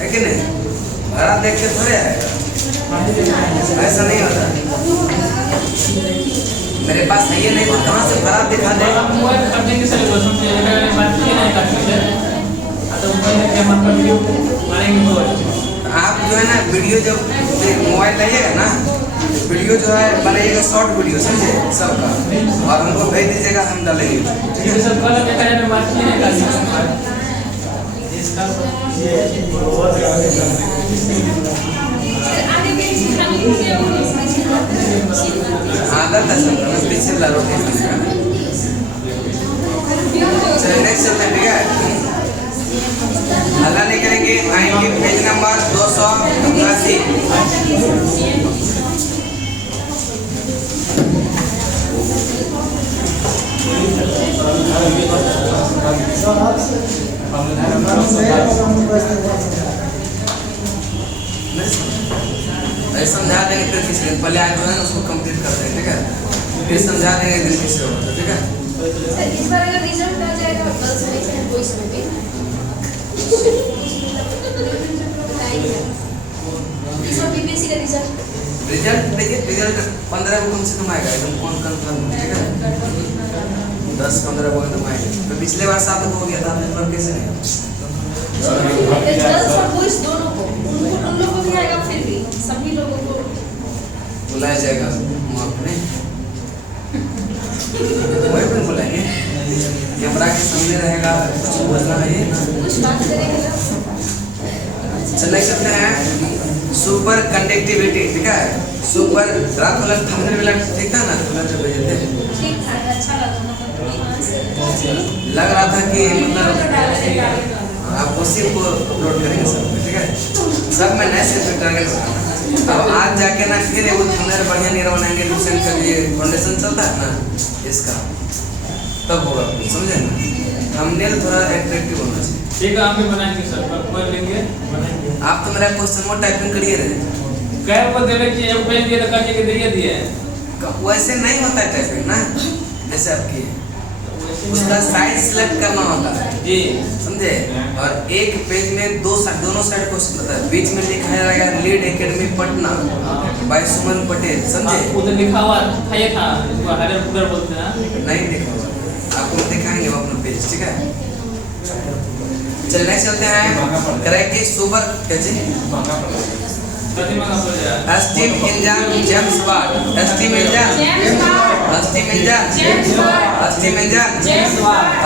है कि नहीं? भरा देख के थोड़े आएगा, ऐसा नहीं होता। मेरे पास है ये नहीं तो कहाँ से भरा दिखा दे? मोबाइल खरीदेंगे सर, बात ये नहीं करते तो मोबाइल क्या मतलब वीडियो मारेंगे तो आप जो है ना वीडियो जब मोबाइल लाइएगा ना, वीडियो जो है बनाइएगा शॉर्ट वीडियो, समझे सबका, और हमको भेज दीजिएगा, हम डालेंगे। ठीक है सब कल के टाइम में बात ये नहीं करते इसका आदत है सबका, पीछे ला रोके का। चलिए नेक्स्ट चलते हैं, ठीक है? हल्ला नहीं करेंगे, आएंगे पेज नंबर 289। समझा देंगे फिर किसी दिन, पहले आज जो है ना उसको कंप्लीट कर देंगे, ठीक है? फिर समझा देंगे एक दिन किसी और, ठीक है? इस बार अगर रिजल्ट आ जाएगा गर्ल्स में से कोई समय भी बताएंगे। इस बार बीबीएससी का रिजल्ट देखिए, रिजल्ट 15 को कम से कम आएगा, एकदम कौन कंफर्म, ठीक है? 10-15 को एकदम आएगा। तो पिछले बार 7 को हो गया था, इस बार कैसे नहीं? गर्ल्स और बॉयज दोनों को, उन लोगों को भी आएगा, फिर भी सभी लोगों को बुलाया जाएगा अपने वही पर बुलाएंगे, कैमरा के सामने रहेगा, कुछ बोलना है ये ना, कुछ बात करेंगे ना। चल सकते हैं सुपर कंडक्टिविटी, ठीक है? सुपर रात वाला थंबनेल वाला ठीक था ना, तुमने जो भेजे थे ठीक था, अच्छा लगा, मतलब लग रहा था कि मतलब आप उसी को अपलोड करेंगे सब, ठीक है? सब में नए से टारगेट बनाना। अब आज जाके ना फिर वो थंबनेल बढ़िया नहीं बनाएंगे, लुसेंट का ये फाउंडेशन चलता है ना इसका, तब होगा, समझे ना? थंबनेल थोड़ा अट्रैक्टिव होना चाहिए। ठीक है, हम भी बनाएंगे सर, कर लेंगे, बनाएंगे। आप तो मेरा क्वेश्चन वो टाइपिंग करिए रहे, कैब को देवे कि एक पेज दिए तो कर के दे दिए, वैसे नहीं होता है टाइपिंग ना, जैसे आपकी उसका साइड सिलेक्ट करना होता है जी, समझे? और एक पेज में दोनों साइड क्वेश्चन होता है, बीच में लिखा रहेगा लीड एकेडमी पटना बाय सुमन पटेल, समझे? उधर लिखा हुआ था, ये था इसको हाइडर पुडर बोलते हैं, नहीं लिखा हुआ, आपको दिखाएंगे वो अपना पेज, ठीक है? चलिए चलते हैं, करेक्ट सुपर कैसे steam engine James bond, steam engine steam engine steam engine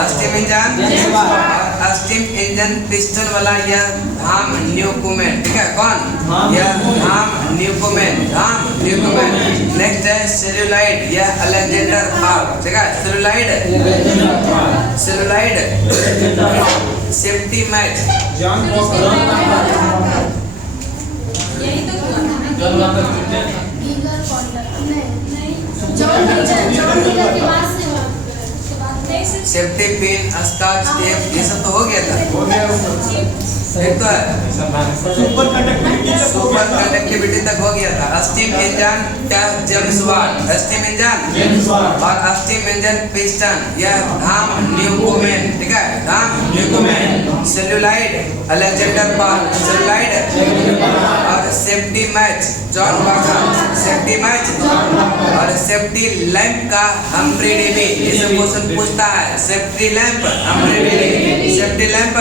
steam engine और स्टीम इंजन पिस्टन वाला यह धाम न्यूकोमेन, ठीक है? कौन? यह धाम न्यूकोमेन, धाम न्यूकोमेन। नेक्स्ट है सेलुलाइड, यह अलेक्जेंडर हार्प, ठीक है? सेलुलाइड सेलुलाइड सेफ्टी मैच यही तो जॉन वॉकर के सेफ्टी पिन, स्कॉच टेप, ये सब तो हो गया था, एक तो है सुपर कंडक्टिविटी तक हो गया था। स्टीम इंजन क्या? जेम्स बॉन्ड, स्टीम इंजन और स्टीम इंजन पिस्टन, यह धाम न्यूकोमेन, ठीक है? धाम न्यूकोमेन। सेलुलाइड अलेक्जेंडर पाल, सेलुलाइड और safety match John Walker, safety match और सेफ्टी लैंप का हम्फ्री डेवी, ये सब क्वेश्चन पूछता है। Safety lamp Humphry Davy, safety lamp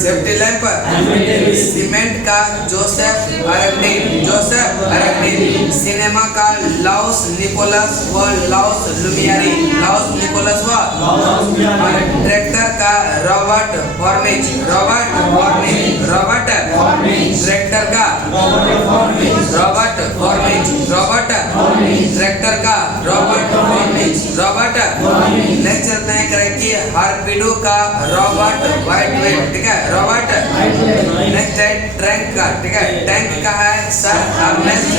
safety lamp. Cement का जोसेफ अरेक्टिन, जोसेफ अरेक्टिन। सिनेमा का लाउस निकोलस व लाउस लुमियरी, लाउस निकोलस व। और ट्रैक्टर का रॉबर्ट फॉर्मिच, रॉबर्ट फॉर्मिच, रॉबर्ट ट्रैक्टर का रॉबर्ट फॉर्मिच, रॉबर्ट ट्रैक्टर का रॉबर्ट फॉर्मिच, रॉबर्ट। नेक्स्ट चलते हैं करेक्ट हार्पिडो का रॉबर्ट वाइटवेट, ठीक है? रॉबर्ट। नेक्स्ट है ट्रैंक का, ठीक है? टैंक का है सर अर्नेस्ट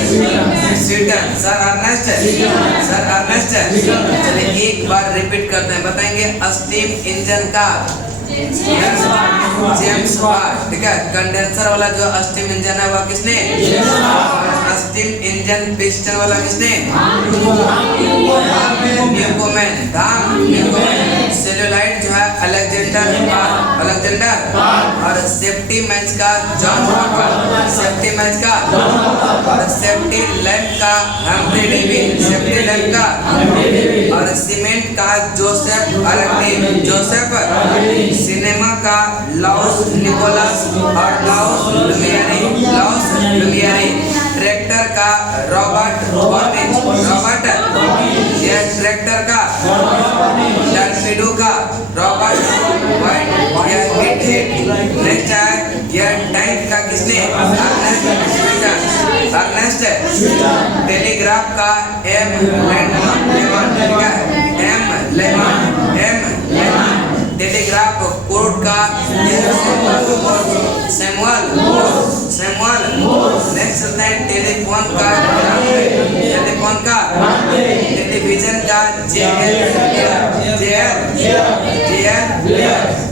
स्वीटन, सर अर्नेस्ट, सर अर्नेस्ट। चलिए एक बार रिपीट करते हैं, बताएंगे स्टीम इंजन का जेम्स वाट, ठीक है। कंडेंसर वाला जो स्टीम इंजन है वह किसने? स्टीम इंजन पिस्टन वाला किसने? न्यूकोमेन। सेलुलाइट जो है अलेक्जेंडर और सेफ्टी मैच का जॉन वॉकर, सेफ्टी मैच का और सेफ्टी लैंप का हम्फ्री डेवी, सेफ्टी लैंप का और सीमेंट का जोसेफ अलेक्टिन, जोसेफ। सिनेमा का लाउस निकोलस और लाउस लुमियरी। ट्रैक्टर का रॉबर्ट बॉर्निच, रॉबर्ट। यह ट्रैक्टर का टर्पीडो का रॉबर्ट वाइट, यह हिट। नेक्स्ट है यह टैंक का किसने? अर्नेस्ट। टेलीग्राफ का एम लेमन, ठीक है, एम लेमन। टेलीग्राफ कोड का सैमुअल। नेक्स्ट होता है टेलीफोन का टेलीविजन का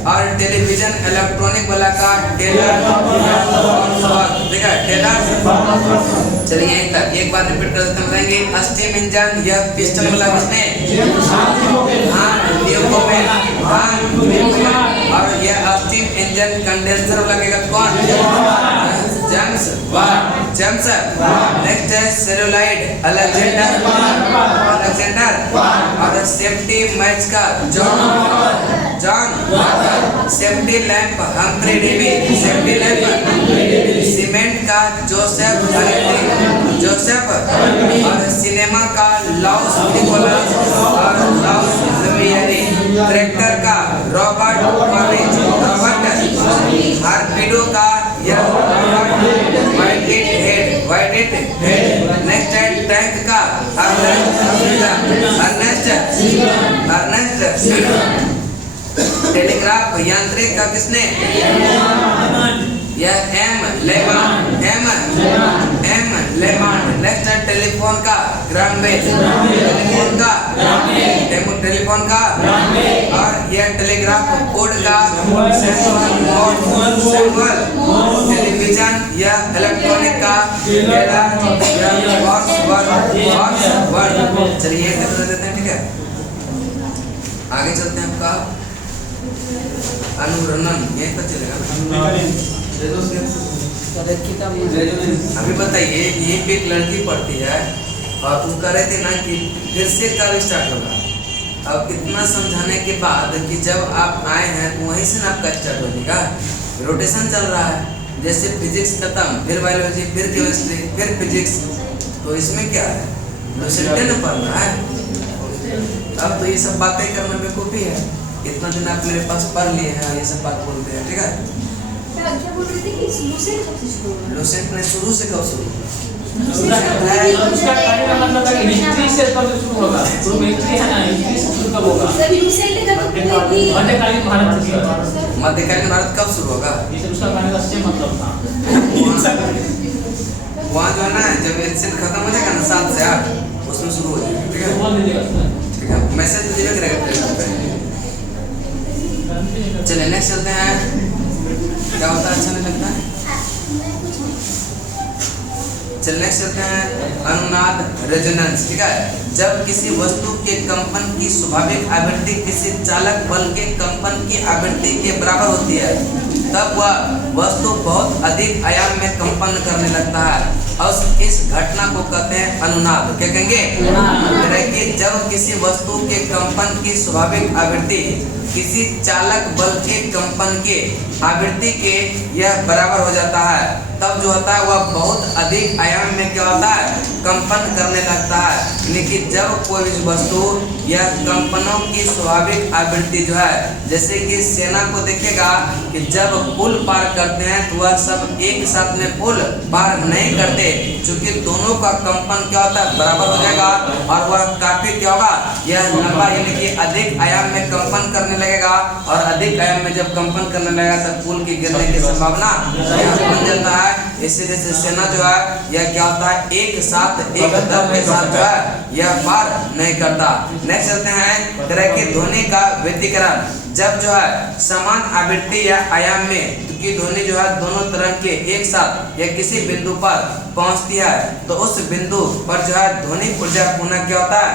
और टेलीविजन इलेक्ट्रॉनिक वाला का टेलर, ठीक है, टेलर। चलिए यहीं तक एक बार रिपीट कर देते हैं। स्टीम इंजन यह पिस्टन वाला किसने? न्यूकोमेन। और यह स्टीम इंजन कंडेंसर वाला के कौन? James James. नेक्स्ट है सेलुलाइड अलेक्जेंडर और सेफ्टी मैच का John. Safety lamp Humphry Davy, safety lamp. Cement का जोसेफ और सिनेमा का लाउस निकोलस और लाउस लुमियरी। ट्रैक्टर का रॉबर्ट बॉर्निच, रॉबर्ट। हार्पीडो का यह वाइट हेड। नेक्स्ट है टैंक का अर्नेस्ट। टेलीग्राफ यांत्रिक का किसने? यह एम लेमन। नेक्स्ट है टेलीफोन का ग्राहम बेल, टेलीफोन का और यह टेलीग्राफ कोड का सैमुअल। टेलीविजन यह इलेक्ट्रॉनिक का वर्ड। चलिए कर देते हैं, ठीक है। आगे चलते हैं। आपका अनुरणन यहीं पर चलेगा। अभी बताइए, यहीं पे एक लड़की पढ़ती है और तुम कह रहे थे ना कि फिर से कब स्टार्ट होगा। अब इतना समझाने के बाद कि जब आप आए हैं तो वहीं से ना आपका स्टार्ट हो जाएगा। रोटेशन चल रहा है, जैसे फिजिक्स खत्म, फिर बायोलॉजी, फिर केमिस्ट्री, फिर फिजिक्स। तो इसमें क्या है, लुसेंटे न पढ़ना है। अब तो ये सब बातें करना बेवकूफ़ी है। इतना दिन आप मेरे पास पढ़ लिए हैं, ये सब बात बोलते हैं, ठीक है। क्या बोल रहे थे कि लुसेंट कब से शुरू हुआ? लुसेंट ने शुरू से कब शुरू हुआ? उसका कहने का मतलब है कि हिस्ट्री से कब शुरू होगा? तो हिस्ट्री है ना, हिस्ट्री से शुरू कब होगा? सर लुसेंट का तो कोई भी मध्यकालीन भारत से। मध्यकालीन भारत कब शुरू होगा? ये उसका कहने का सही मतलब था। वहाँ जो है ना, जब एशियन खत्म हो जाएगा ना 7 से 8, उसमें शुरू हो जाएगा, ठीक है। बोल दीजिएगा सर, ठीक है, मैसेज दीजिएगा करेगा। चलिए नेक्स्ट चलते हैं। क्या होता है, अच्छा नहीं लगता है? चलिए नेक्स्ट चलते हैं। अनुनाद रेजोनेंस, ठीक है। जब किसी वस्तु के कंपन की स्वाभाविक आवृत्ति किसी चालक बल के कंपन की आवृत्ति के बराबर होती है, तब वह वस्तु बहुत अधिक आयाम में कंपन करने लगता है और इस घटना को कहते हैं अनुनाद। क्या कहेंगे? कि जब किसी वस्तु के कंपन की स्वाभाविक आवृत्ति किसी चालक बल के कंपन के आवृत्ति के यह बराबर हो जाता है, तब जो होता है वह बहुत अधिक आयाम में क्या होता है, कंपन करने लगता है। लेकिन जब कोई भी वस्तु या कंपनों की स्वाभाविक आवृत्ति जो है, जैसे कि सेना को देखेगा कि जब पुल पार करते हैं तो वह सब एक साथ में पुल पार नहीं करते, क्योंकि दोनों का कंपन क्या होता है, बराबर हो जाएगा और वह काफी क्या होगा, यह लंबा यानी कि अधिक आयाम में कंपन करने लगेगा। और अधिक आयाम में जब कंपन करने लगेगा तब पुल की गिरने की संभावना बन जाता है। इससे जैसे सेना जो है यह क्या होता है, एक साथ एक दल के साथ जो है यह पार नहीं करता। नेक्स्ट चलते हैं तरह की ध्वनि का व्यतिकरण। जब जो है समान आवृत्ति या आयाम में की ध्वनि जो है दोनों तरंग के एक साथ या किसी बिंदु पर पहुंचती है तो उस बिंदु पर जो है ध्वनि ऊर्जा पुनः क्या होता है,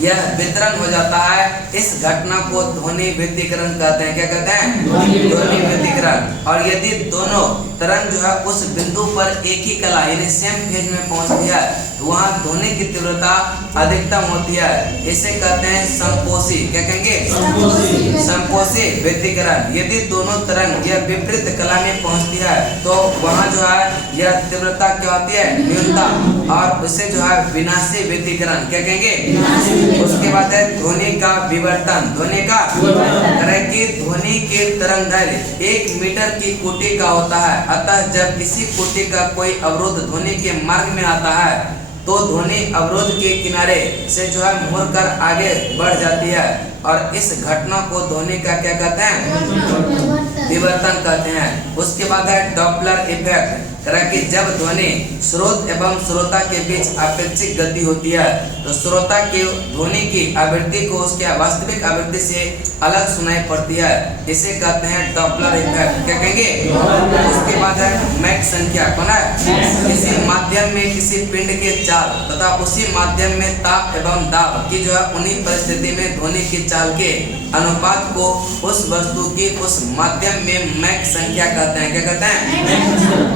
यह वितरण हो जाता है। इस घटना को ध्वनि व्यतिकरण कहते हैं। क्या कहते हैं? ध्वनि व्यतिकरण। और यदि दोनों तरंग जो है उस बिंदु पर एक ही कला यानी सेम फेज में पहुंचती है तो वहाँ ध्वनि की तीव्रता अधिकतम होती है। इसे कहते हैं संपोषी। क्या कहेंगे? संपोषी व्यतिकरण। यदि दोनों तरंग यह विपरीत कला में पहुंचती है तो वहाँ जो है यह तीव्रता क्या होती है, न्यूनतम, और उसे जो है विनाशी व्यतिकरण। क्या कहेंगे? उसके बाद है ध्वनि का विवर्तन। ध्वनि का तरह की ध्वनि के तरंग दैर्घ्य 1 मीटर की कोटि का होता है। अतः जब किसी कोटि का कोई अवरोध ध्वनि के मार्ग में आता है तो ध्वनि अवरोध के किनारे से जो है मुड़कर आगे बढ़ जाती है और इस घटना को ध्वनि का क्या कहते हैं, विवर्तन कहते हैं। उसके बाद है डॉपलर इफेक्ट। तरह की जब ध्वनि स्रोत एवं श्रोता के बीच अपेक्षित गति होती है तो श्रोता की ध्वनि की आवृत्ति को उसके वास्तविक आवृत्ति से अलग सुनाई पड़ती है। इसे कहते हैं डॉपलर इफेक्ट। क्या कहेंगे? उसके बाद है मैक संख्या। कौन है? किसी माध्यम में किसी पिंड के चाल तथा उसी माध्यम में ताप एवं दाब की जो है उन्हीं परिस्थिति में ध्वनि की चाल के अनुपात को उस वस्तु की उस माध्यम में मैक संख्या कहते हैं। क्या कहते हैं?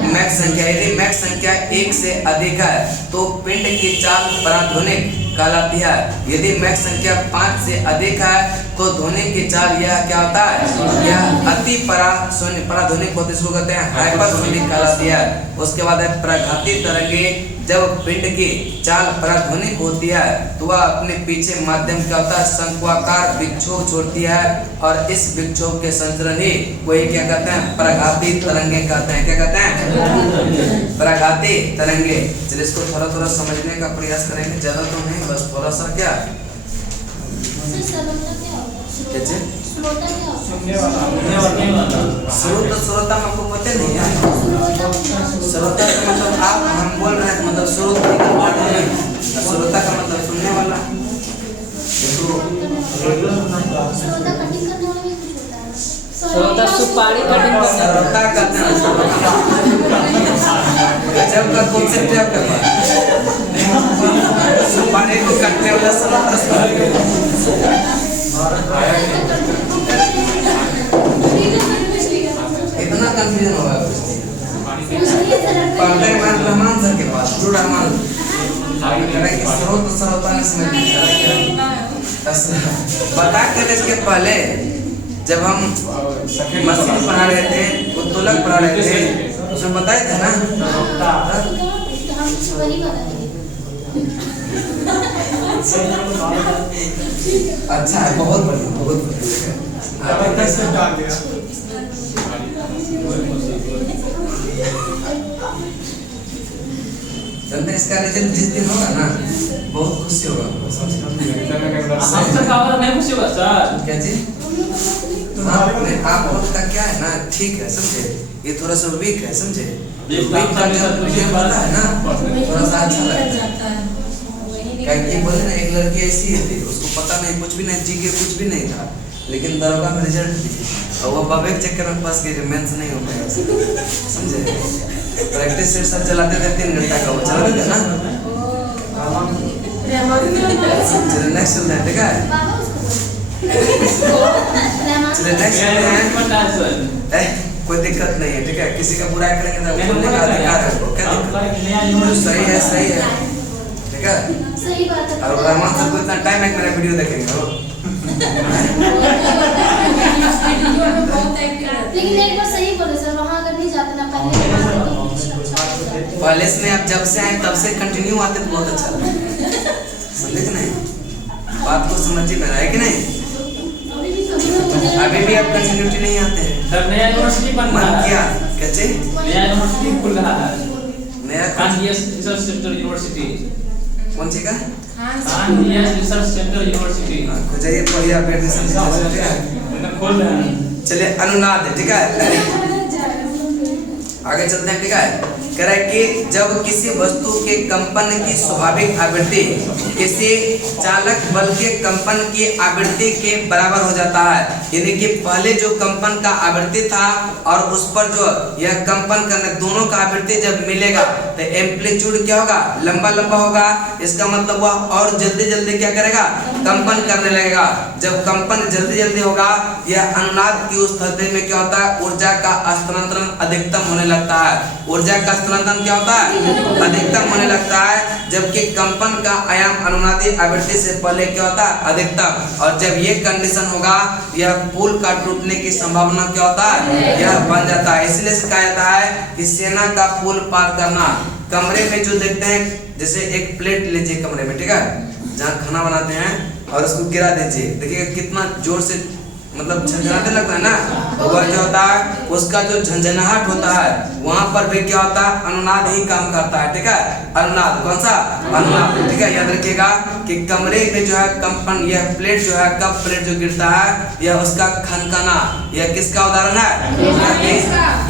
मैक संख्या। यदि मैक संख्या 1 से अधिक है तो पिंड की चाल पराध्वनिक कहलाती है। यदि मैक संख्या 5 से अधिक है तो ध्वनि की चाल यह क्या होता है, यह अति पराध्वनिक होती है, इसको कहते हैं हाइपरसोनिक कहलाती है। उसके बाद है प्रघाती तरंगे। जब पिंड की चाल पराध्वनिक होती है तो वह अपने पीछे माध्यम क्या होता है, शंक्वाकार विक्षोभ छोड़ती है और इस विक्षोभ के संचरण ही कोई क्या कहते हैं, प्रघाती तरंगे कहते हैं। क्या कहते हैं? प्रघाती तरंगे। चलिए इसको थोड़ा थोड़ा समझने का प्रयास करेंगे, ज्यादा तो नहीं, बस थोड़ा सा। क्या श्रोता में आपको पता नहीं है? श्रोता का मतलब आप हम बोल रहे हैं मतलब श्रोता का मतलब सुनने वाला। श्रोता सुपारी कटिंग करने श्रोता कहते हैं। गजब का कॉन्सेप्ट है आपके पास। सुपारी को काटने वाला श्रोता। इतना कंफ्यूजन होगा पढ़ते रहमान सर के पास, रहमान श्रोता ने समझ बता के इसके पहले जब हम मशीन पढ़ा रहे थे, उत्तोलक पढ़ा रहे थे, उसमें बताए थे ना। अच्छा है, बहुत बढ़िया, बहुत बढ़िया। इसका रिजल्ट जिस दिन होगा ना बहुत खुशी होगा। नहीं खुशी होगा सर। क्या जी? आप लोग का क्या है ना, ठीक है समझे, ये थोड़ा सा वीक है समझे। वीक का जब मुझे पता है ना थोड़ा सा अच्छा लगता है। क्या बोले ना, एक लड़की ऐसी है उसको पता नहीं, कुछ भी नहीं, जी के कुछ भी नहीं था, लेकिन दरोगा में रिजल्ट दी और वो बबे के चक्कर में फंस गई, मेंस नहीं हो पाया समझे। प्रैक्टिस सेट सब चलाते थे 3 घंटा का, वो चला रहे थे ना। चलिए नेक्स्ट चलते हैं, ठीक है? चलिए नेक्स्ट चलते हैं। कोई दिक्कत नहीं है, ठीक है? किसी का बुराई करेंगे तो बोलने का अधिकार है, क्या दिक्कत? सही है, सही है, ठीक है? सही बात है। और रहमान सर को इतना टाइम है कि मेरा वीडियो देखेंगे। लेकिन एक बार सही बोले सर, वहाँ अगर नहीं जाते ना पहले से आप जब से आए तब से कंटिन्यू आते तो बहुत अच्छा लगता। समझे कि नहीं? बात को समझिए मेरा, है कि नहीं? अभी भी आप कंटिन्यूटी नहीं आते हैं। सर नया यूनिवर्सिटी बन रहा है। क्या कैसे? नया यूनिवर्सिटी खुल रहा है, नया कानडियस रिसर्च सेंटर यूनिवर्सिटी। कौन सी का? कानडियस रिसर्च सेंटर यूनिवर्सिटी। को जाइए पढ़िए, आप एडमिशन खोल रहे हैं। मतलब खोल रहे हैं। चलिए अनुनाद, ठीक है? आगे चलते हैं, ठीक है। कह रहा है कि जब किसी वस्तु के कंपन की स्वाभाविक आवृत्ति किसी चालक बल के कंपन की आवृत्ति के बराबर हो जाता है, यानी कि पहले जो कंपन का आवृत्ति था और उस पर जो यह कंपन करने दोनों का आवृत्ति जब मिलेगा तो एम्पलीट्यूड क्या होगा, लंबा लंबा होगा। इसका मतलब वह और जल्दी जल्दी क्या करेगा, कंपन करने लगेगा। जब कंपन जल्दी जल्दी होगा, यह अनुनाद की उस स्थिति में क्या होता है, ऊर्जा का स्थानांतरण अधिकतम होने लगता है। ऊर्जा का स्थानांतरण क्या होता है, अधिकतम होने लगता है, जबकि कंपन का आयाम अनुनादी आवृत्ति से पहले क्या होता है, अधिकतम। और जब ये कंडीशन होगा, यह पुल का टूटने की संभावना क्या होता है, यह बन जाता है। इसलिए कहा जाता है कि सेना का पुल पार करना। कमरे में जो देखते हैं, जैसे एक प्लेट लीजिए कमरे में, ठीक है, जहाँ खाना बनाते हैं और उसको गिरा दीजिए, देखिए कितना जोर से मतलब झंझनाने लगता है ना, तो वह क्या होता है, उसका जो झंझनाहट होता है वहां पर भी क्या होता है, अनुनाद ही काम करता है, ठीक है। अनुनाद कौन सा, अनुनाद, ठीक है। याद रखिएगा कि कमरे में जो है कंपन, यह प्लेट जो है, कप प्लेट जो गिरता है, यह उसका खनखना, यह किसका उदाहरण है,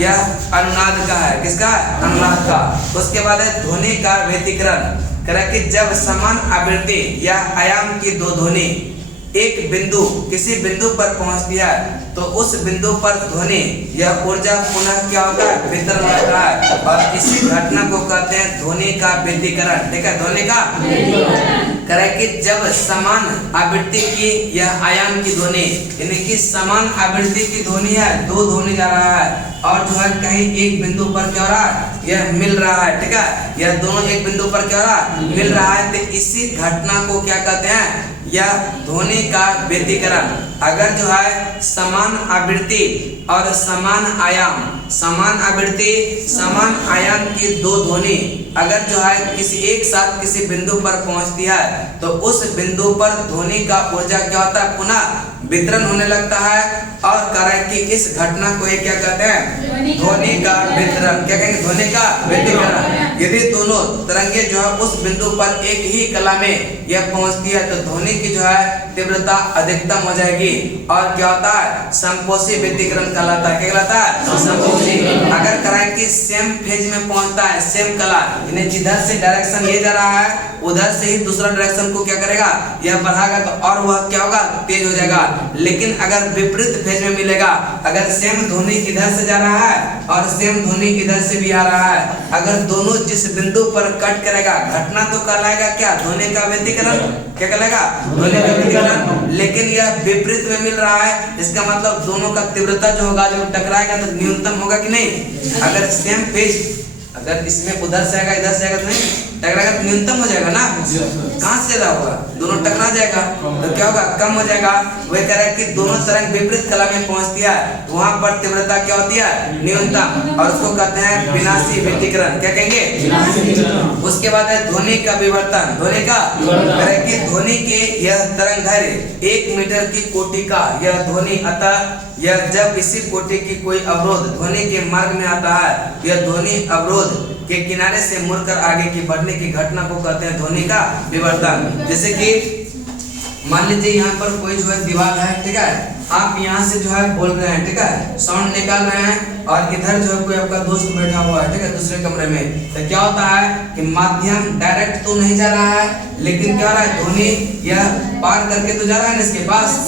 यह अनुनाद का है। किसका, अनुनाद का। उसके बाद है ध्वनि का व्यतिकरण। कि जब समान आवृत्ति या आयाम की दो ध्वनि एक बिंदु किसी बिंदु पर पहुंचती है, तो उस बिंदु पर ध्वनि या ऊर्जा पुनः क्या होता है, वितरण होता है। और इसी घटना को कहते हैं ध्वनि का व्यतिकरण, ठीक है, ध्वनि का। करे कि जब समान आवृत्ति की या आयाम की ध्वनि, यानी कि समान आवृत्ति की ध्वनि है, दो ध्वनि जा रहा है और जो है कहीं एक बिंदु पर क्या हो रहा है, यह मिल रहा है, ठीक है। यह दोनों एक बिंदु पर क्या हो रहा है, मिल रहा है, तो इसी घटना को क्या कहते हैं, या ध्वनि का व्यतिकरण। अगर जो है समान आवृत्ति और समान आयाम, समान आवृत्ति समान आयाम की दो ध्वनि अगर जो है किसी एक साथ किसी बिंदु पर पहुंचती है, तो उस बिंदु पर ध्वनि का ऊर्जा क्या होता है, पुनः वितरण होने लगता है। और कारण कि इस घटना को ये क्या कहते हैं, ध्वनि का वितरण। क्या कहेंगे, ध्वनि का व्यतिकरण। यदि दोनों तरंगे जो है उस बिंदु पर एक ही कला में यह पहुंचती है, तो ध्वनि की जो है तीव्रता अधिकतम हो जाएगी और क्या होता है, संपोषी व्यतिकरण कहलाता है। क्या कहलाता है, संपोषी। अगर कराएं कि सेम फेज में पहुंचता है, सेम कला, यानी जिधर से डायरेक्शन ये जा रहा है उधर से ही दूसरा डायरेक्शन को क्या करेगा, यह बढ़ाएगा, तो और वह क्या होगा, तेज हो जाएगा। लेकिन अगर विपरीत फेज में मिलेगा, अगर सेम ध्वनि इधर से जा रहा है और सेम ध्वनि इधर से भी आ रहा है, अगर दोनों जिस बिंदु पर कट करेगा, घटना तो कहलाएगा क्या, ध्वनि का व्यतिकरण। क्या कहलाएगा, ध्वनि का व्यतिकरण। लेकिन यह विपरीत में मिल रहा है, इसका मतलब दोनों का तीव्रता जो होगा, जब टकराएगा तो न्यूनतम होगा कि नहीं। अगर सेम फेज, अगर इसमें उधर से आएगा इधर से आएगा तो नहीं टकराएगा, तो न्यूनतम हो जाएगा ना। कहाँ से ज्यादा होगा, दोनों टकरा जाएगा तो क्या होगा, कम हो जाएगा। वह कह रहा है कि दोनों तरंग विपरीत कला में पहुंचती है, वहां पर तीव्रता क्या होती है, न्यूनतम, और उसको कहते हैं विनाशी व्यतिकरण। क्या कहेंगे। उसके बाद है ध्वनि का विवर्तन। ध्वनि का कि ध्वनि के यह तरंगदैर्घ्य 1 मीटर की कोटि का यह ध्वनि, अतः यह जब इसी कोटि की कोई अवरोध ध्वनि के मार्ग में आता है, यह ध्वनि अवरोध के किनारे से मुड़कर आगे की बढ़ने की घटना को कहते हैं ध्वनि का विवर्तन। जैसे कि मान लीजिए यहाँ पर कोई जो है दीवार है, ठीक है, आप यहाँ से जो है बोल रहे हैं, ठीक है, साउंड निकाल रहे हैं, और इधर जो है कोई आपका दोस्त बैठा हुआ है, ठीक है, दूसरे कमरे में, तो क्या होता है कि माध्यम डायरेक्ट तो नहीं जा रहा है, लेकिन क्या हो रहा है, ध्वनि यह पार करके तो जा रहा है ना इसके पास।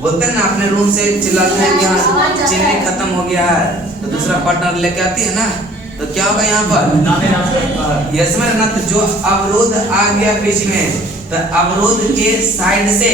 बोलते हैं ना, अपने रूम से चिल्लाते हैं कि यहाँ चीनी खत्म हो गया है, तो दूसरा पार्टनर लेके आती है ना, तो क्या होगा यहाँ पर, यस में ना, तो जो अवरोध आ गया बीच में, तो अवरोध के साइड से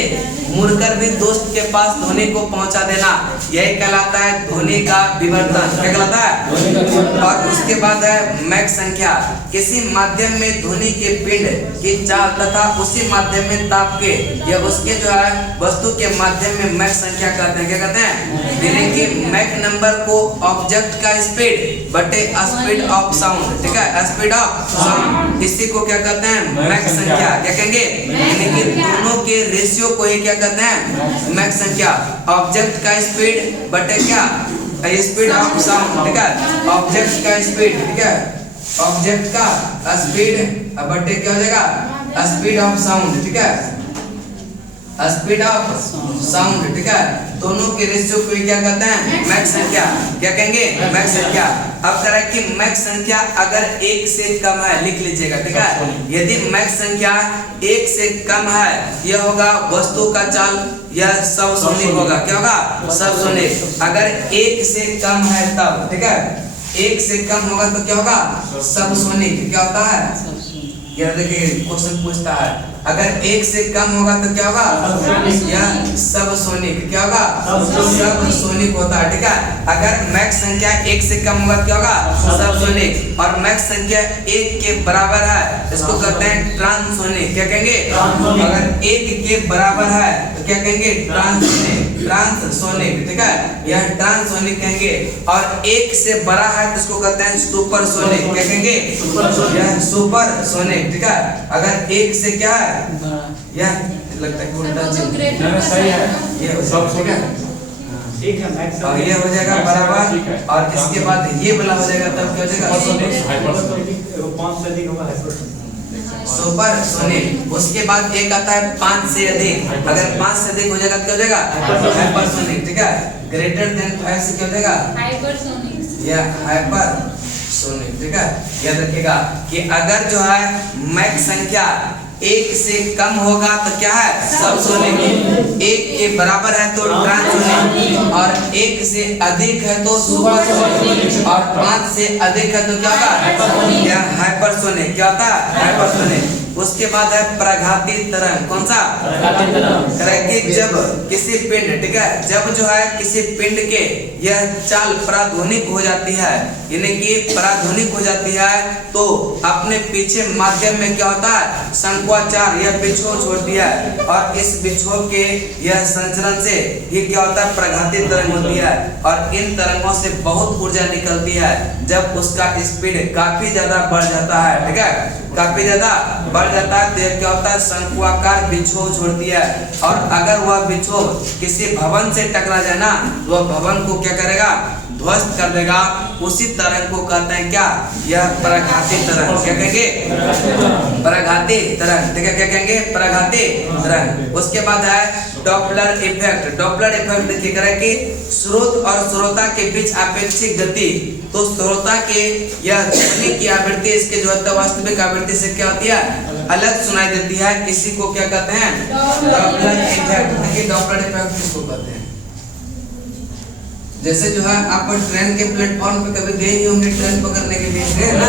मुड़कर भी दोस्त के पास ध्वनि को पहुंचा देना, यही कहलाता है ध्वनि का विवर्तन। क्या कहलाता है। और उसके बाद है मैक संख्या। किसी माध्यम में ध्वनि के पिंड की चाल तथा उसी माध्यम में ताप के या उसके जो है वस्तु के माध्यम में मैक संख्या कहते हैं। क्या कहते हैं, यानी कि मैक नंबर को ऑब्जेक्ट का स्पीड बटे स्पीड ऑफ साउंड, ठीक है, स्पीड ऑफ साउंड, इसी को क्या कहते हैं, मैक संख्या। क्या कहेंगे, यानी कि दोनों के रेशियो को ही क्या कहते हैं, मैक संख्या। ऑब्जेक्ट का स्पीड बटे क्या, स्पीड ऑफ साउंड, ठीक है, ऑब्जेक्ट का स्पीड, ठीक है, ऑब्जेक्ट का स्पीड बटे क्या हो जाएगा, स्पीड ऑफ साउंड, ठीक है। स्पीड ऑफ साउंड, ठीक है। दोनों के रेशियो को क्या कहते हैं? मैक संख्या। क्या कहेंगे? मैक संख्या। अब कह रहा है कि मैक संख्या अगर 1 से कम है, लिख लीजिएगा, ठीक है। यदि मैक संख्या 1 से कम है, यह होगा वस्तु का चाल, यह सबसोनिक होगा। क्या होगा? सबसोनिक। अगर 1 से कम है तब, ठीक है, 1 से कम होगा तो क्या होगा? सबसोनिक। क्या होता है? ये देखिए क्वेश्चन पूछता है, अगर 1 से कम होगा तो क्या होगा? यह सबसोनिक। क्या होगा? सबसोनिक होता है, ठीक है। अगर मैक संख्या 1 से कम होगा तो क्या होगा? सबसोनिक। और मैक संख्या 1 के बराबर है, इसको कहते हैं ट्रांसोनिक। क्या कहेंगे? अगर 1 के बराबर है तो क्या कहेंगे? ट्रांसोनिक। ट्रांसोनिक, ठीक है, यह ट्रांसोनिक कहेंगे। और 1 से बड़ा है तो इसको कहते हैं सुपरसोनिक। क्या कहेंगे? यह सुपरसोनिक, ठीक है। अगर 1 से क्या है? यह लगता है कि उल्टा सही है, ये सब ठीक है, ठीक है मैक्स और ये हो जाएगा बराबर, और इसके बाद ये वाला हो जाएगा, तब क्या हो जाएगा? 5 से अधिक होगा हाइपरसोनिक। सुपरसोनिक। उसके बाद एक आता है 5 से अधिक। अगर 5 से अधिक हो जाएगा तो क्या हो जाएगा? हाइपरसोनिक, ठीक है। ग्रेटर देन 5 से क्या हो जाएगा? हाइपरसोनिक। यह हाइपरसोनिक, ठीक है। याद रखिएगा कि अगर जो है मैक संख्या 1 से कम होगा तो क्या है? सबसोनिक। 1 के बराबर है तो ट्रांसोनिक, और 1 से अधिक है तो सुपरसोनिक, और 5 से अधिक है तो क्या होगा? यह हाइपरसोनिक। क्या होता है? हाइपरसोनिक। उसके बाद है प्रघाती तरंग। कौन सा? कि जब किसी पिंड, ठीक है, जब जो है किसी पिंड के यह चाल पराध्वनिक हो जाती है, यानी कि पराध्वनिक हो जाती है, तो अपने पीछे माध्यम में क्या होता है? शंक्वाचार, यह बिछोह छोड़ती है, और इस बिछोह के यह संचरण से ये क्या होता है? प्रघाती तरंग होती है। और इन तरंगों से बहुत ऊर्जा निकलती है जब उसका स्पीड काफी ज्यादा बढ़ जाता है, ठीक है, काफी ज्यादा बढ़ जाता है, तो यह क्या होता है? शंक्वाकार बिछोह छोड़ती है। और अगर वह बिछोह किसी भवन से टकरा जाए ना, तो वह भवन को क्या करेगा? ध्वस्त कर देगा। उसी तरंग को कहते हैं क्या? यह प्रघाती तरंग। क्या कहेंगे? प्रघाती तरंग, ठीक है। क्या कहेंगे? प्रघाती तरंग। उसके बाद है डॉपलर इफेक्ट। डॉपलर इफेक्ट देखिए कह रहा है कि स्रोत और श्रोता के बीच अपेक्षिक गति, तो श्रोता के यह ध्वनि की आवृत्ति इसके जो है वास्तविक आवृत्ति से क्या होती है? अलग सुनाई देती है। इसी को क्या कहते हैं? Doppler effect. देखिए डॉपलर इफेक्ट किसको कहते हैं? जैसे जो है आप ट्रेन के प्लेटफॉर्म पे कभी गए ही होंगे ट्रेन पकड़ने के लिए, है ना?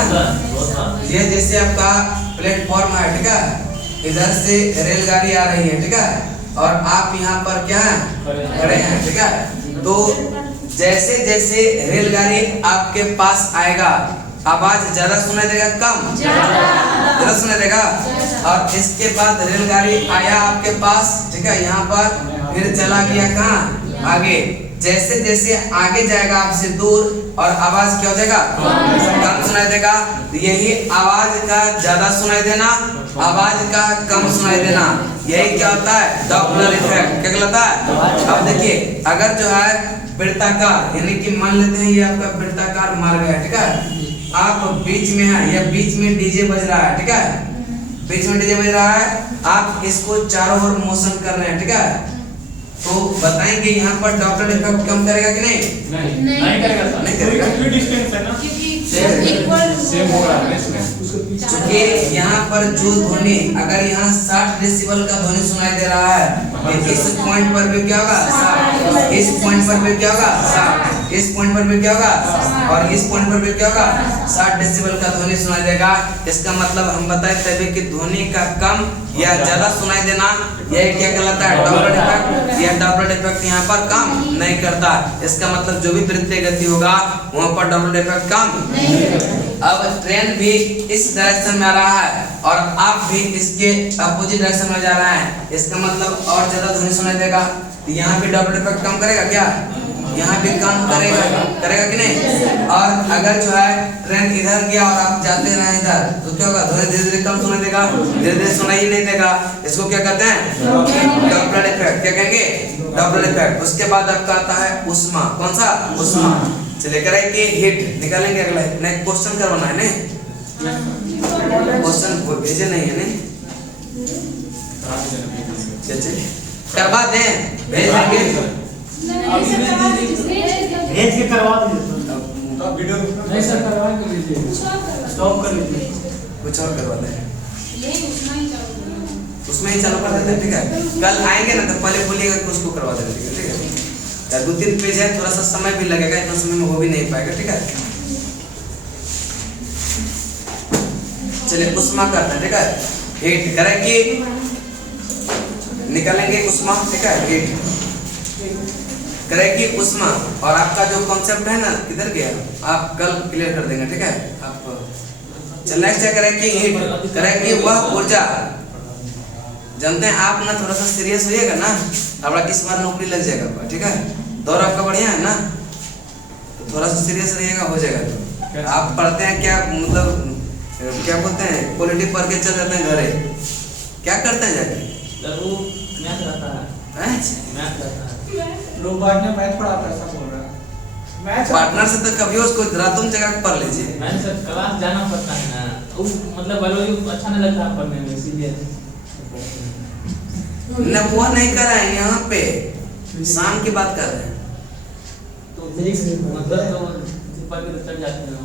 ये जैसे आपका प्लेटफॉर्म है, ठीक है, इधर से रेलगाड़ी आ रही है, ठीक है, और आप यहाँ पर क्या है? खड़े हैं, ठीक है। तो जैसे जैसे रेलगाड़ी आपके पास आएगा, आवाज ज्यादा सुनाई देगा कम? ज्यादा सुनाई देगा। और इसके बाद रेलगाड़ी आया आपके पास, ठीक है, यहाँ पर, फिर चला गया कहाँ? आगे। जैसे जैसे आगे जाएगा आपसे दूर, और आवाज क्या हो जाएगा? कम सुनाई देगा। यही आवाज का ज्यादा सुनाई देना, आवाज का कम सुनाई देना, यही क्या होता है? Doppler effect. क्या कहलाता है? अब देखिए, अगर जो है वृत्ताकार, यानी कि मान लेते हैं ये आपका वृत्ताकार मार्ग है, ठीक है, आप बीच में है, यह बीच में डीजे बज रहा है, ठीक है, बीच में डीजे बज रहा है, आप इसको चारों ओर मोशन कर रहे हैं, ठीक है, तो बताएंगे यहाँ पर डॉपलर इफेक्ट कम करेगा कि नहीं? नहीं करेगा सर, नहीं करेगा। कोई डिस्टेंस है ना, क्योंकि इक्वल सेम हो रहा है इसमें। क्योंकि यहाँ पर जो ध्वनि, अगर यहाँ 60 डेसिबल का ध्वनि सुनाई दे रहा है, तो इस पॉइंट पर भी क्या होगा? 60। इस पॉइंट पर भी क्या होगा? 60। इस पॉइंट पर भी क्या होगा? और इस पॉइंट पर भी क्या होगा? 60 डेसिबल का ध्वनि सुनाई देगा। इसका मतलब हम बताए तभी कि ध्वनि का कम या ज्यादा सुनाई देना, यह क्या कहलाता है? Doppler effect. यह डॉपलर इफेक्ट यहाँ पर काम नहीं करता। इसका मतलब जो भी वृत्तीय गति होगा वहाँ पर डॉपलर इफेक्ट काम। अब ट्रेन भी इस डायरेक्शन में आ रहा है और आप भी इसके अपोजिट डायरेक्शन में जा रहा है, इसका मतलब और ज्यादा ध्वनि सुनाई देगा। यहाँ भी डॉपलर इफेक्ट कम करेगा क्या? यहाँ भी काम करेगा, करेगा कि नहीं? और अगर जो है ट्रेन इधर गया और आप जाते रहे इधर, तो क्या होगा? ध्वनि धीरे धीरे कम सुनाई देगा, धीरे धीरे सुनाई ही नहीं देगा। इसको क्या कहते हैं? Doppler effect. क्या कहेंगे? Doppler effect. उसके बाद आपका आता है उष्मा। कौन सा? उष्मा। चलिए करे कि हिट निकालेंगे अगला। नहीं क्वेश्चन करवाना है, नहीं क्वेश्चन भेजे नहीं है, नहीं चलिए करवा दें, भेज देंगे। भेज के करवा दीजिए वीडियो नहीं सर, करवा के लीजिए। स्टॉप कर लीजिए। कुछ और करवा दें, यही उतना ही चालू उसमें ही चालू कर देते हैं, ठीक है। कल आएंगे ना तो पहले बोलिएगा कि उसको करवा देंगे, ठीक है। 2-3 पेज है, थोड़ा सा समय भी लगेगा, इतना समय में हो भी नहीं पाएगा, ठीक है। चलिए उष्मा करते हैं, ठीक है। हीट करेंगे, निकालेंगे उष्मा, ठीक है। हीट करेंगे उष्मा, और आपका जो कॉन्सेप्ट है ना किधर गया, आप कल क्लियर कर देंगे, ठीक है। आप चल नेक्स्ट है करेंगे हीट, करेंगे वह ऊर्जा। जानते हैं आप ना थोड़ा सा सीरियस होइएगा ना, आपका किस बार नौकरी लग जाएगा, ठीक है। दौर आपका बढ़िया है ना, तो थोड़ा सा सीरियस रहिएगा, हो जाएगा। तो आप पढ़ते हैं क्या, मतलब क्या बोलते हैं, पॉलिटिक्स पढ़ के चल जाते हैं घरे, क्या करते हैं जाके? सर वो मैथ रहता है, हैं? मैथ रहता है। लोग बाद में मैथ पढ़ाता है, ऐसा बोल रहा है। मैथ पार्टनर से तो कभी उसको रातों में जगह पढ़ लीजिए। नहीं सर, क्लास जाना पड़ता है ना, वो मतलब बायोलॉजी अच्छा नहीं लगता पढ़ने में, इसीलिए। न वो नहीं कर रहे हैं, यहाँ पे शाम की बात कर रहे हैं। तो फिजिक्स मतलब तो पढ़ के चल जाते हैं,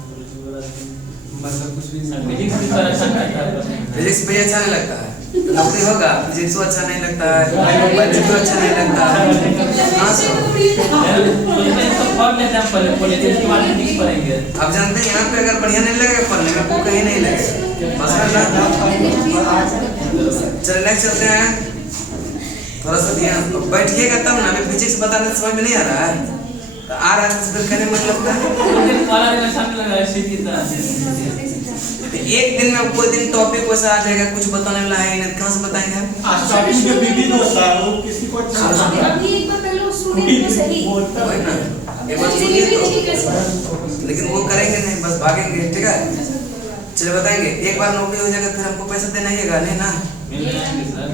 मतलब कुछ भी फिजिक्स भी सर अच्छा नहीं लगता है। फिजिक्स पे अच्छा नहीं लगता है, तो नौकरी होगा। फिजिक्स को अच्छा नहीं लगता है, बायोलॉजी को अच्छा नहीं लगता है, हाँ सर। पढ़ लेते हैं पहले, पॉलिटिक्स के बाद फिजिक्स पढ़ेंगे। आप जानते हैं यहाँ पे अगर बढ़िया नहीं लगेगा पढ़ने में, वो कहीं नहीं लगेगा, बस ना। चलिए नेक्स्ट चलते हैं, थोड़ा सा ध्यान बैठिएगा तब ना, मैं फिजिक्स बताने समझ में नहीं आ रहा है, तो आ रहा है तो फिर कहने मतलब का एक दिन में कोई दिन टॉपिक वैसा आ जाएगा, कुछ बताने वाला है नहीं, कहाँ से बताएंगे हम? स्टार्टिंग में विविध होता है, वो किसी को अच्छा अभी एक बार पहले वो सुनिए तो सही। वही ना, एक बार सुनिए तो, लेकिन वो करेंगे नहीं, बस भागेंगे, ठीक है। चलिए बताएंगे, एक बार नौकरी हो जाएगा फिर हमको पैसा देना ही है, नहीं ना? मिल जाएंगे सर।